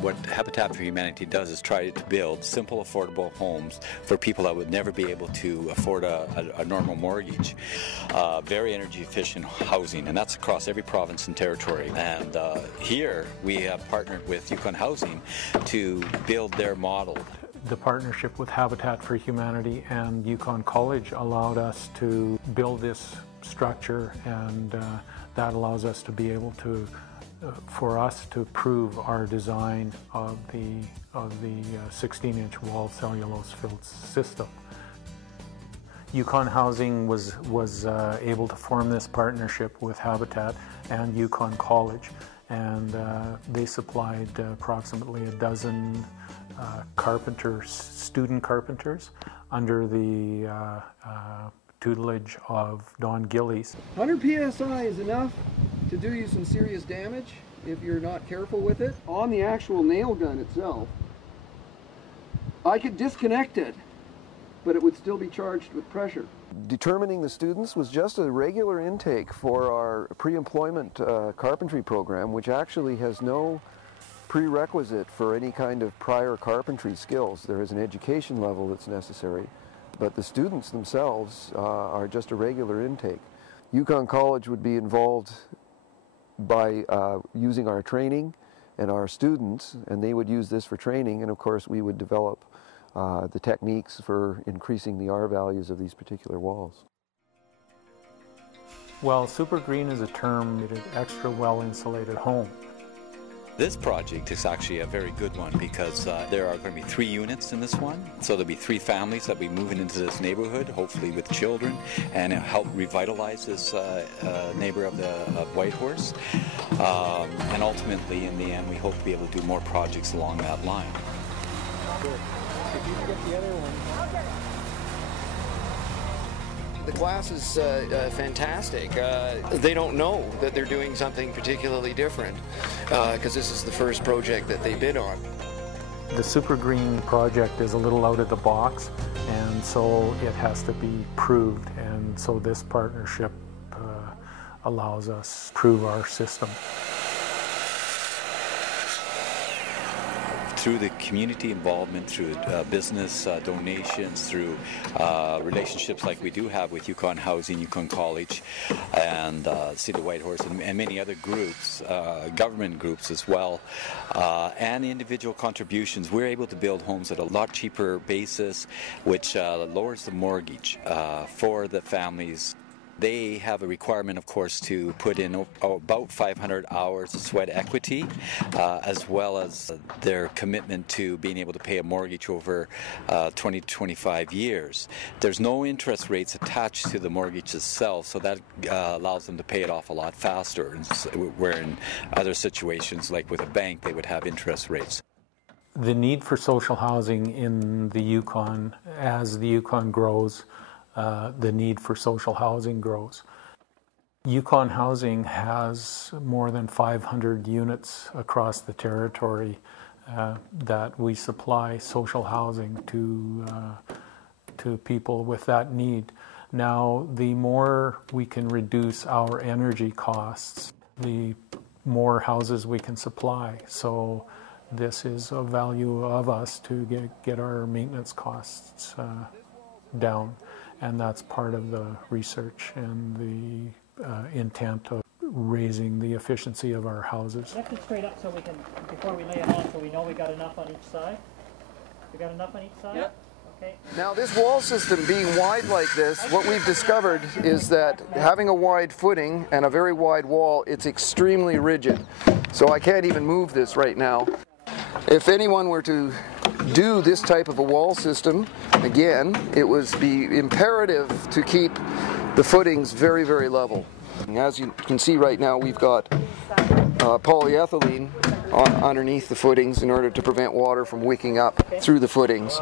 What Habitat for Humanity does is try to build simple, affordable homes for people that would never be able to afford a normal mortgage. Very energy efficient housing, and that's across every province and territory. And here we have partnered with Yukon Housing to build their model. The partnership with Habitat for Humanity and Yukon College allowed us to build this structure, and that allows us to be able to, for us to prove our design of the 16-inch wall cellulose filled system. Yukon Housing was able to form this partnership with Habitat and Yukon College, and they supplied approximately a dozen student carpenters under the tutelage of Don Gillies. 100 psi is enough to do you some serious damage if you're not careful with it. On the actual nail gun itself, I could disconnect it, but it would still be charged with pressure. Determining the students was just a regular intake for our pre-employment carpentry program, which actually has no prerequisite for any kind of prior carpentry skills. There is an education level that's necessary, but the students themselves are just a regular intake. Yukon College would be involved by using our training and our students, and they would use this for training, and of course we would develop the techniques for increasing the R values of these particular walls. Well, SuperGreen is a term, an extra well-insulated home. This project is actually a very good one because there are going to be 3 units in this one. So there'll be 3 families that will be moving into this neighborhood, hopefully with children, and it'll help revitalize this neighbor of Whitehorse. And ultimately, in the end, we hope to be able to do more projects along that line. Good. If you can get the other one. Okay. The class is fantastic. They don't know that they're doing something particularly different because this is the first project that they bid on. The SuperGreen project is a little out of the box, and so it has to be proved, and so this partnership allows us to prove our system. Through the community involvement, through business donations, through relationships like we do have with Yukon Housing, Yukon College, and City of Whitehorse, and many other groups, government groups as well, and individual contributions, we're able to build homes at a lot cheaper basis, which lowers the mortgage for the families. They have a requirement, of course, to put in about 500 hours of sweat equity, as well as their commitment to being able to pay a mortgage over 20 to 25 years. There's no interest rates attached to the mortgage itself, so that allows them to pay it off a lot faster, where in other situations, like with a bank, they would have interest rates. The need for social housing in the Yukon, as the Yukon grows, the need for social housing grows. Yukon Housing has more than 500 units across the territory that we supply social housing to people with that need. Now, the more we can reduce our energy costs, the more houses we can supply. So this is a value of us to get our maintenance costs down. And that's part of the research and the intent of raising the efficiency of our houses. Lift it straight up so we can, before we lay it on, so we know we got enough on each side. We got enough on each side? Yep. Okay. Now this wall system being wide like this, what we've discovered is that having a wide footing and a very wide wall, it's extremely rigid. So I can't even move this right now. If anyone were to do this type of a wall system, again, it would be imperative to keep the footings very, very level. As you can see right now, we've got polyethylene underneath the footings in order to prevent water from wicking up through the footings.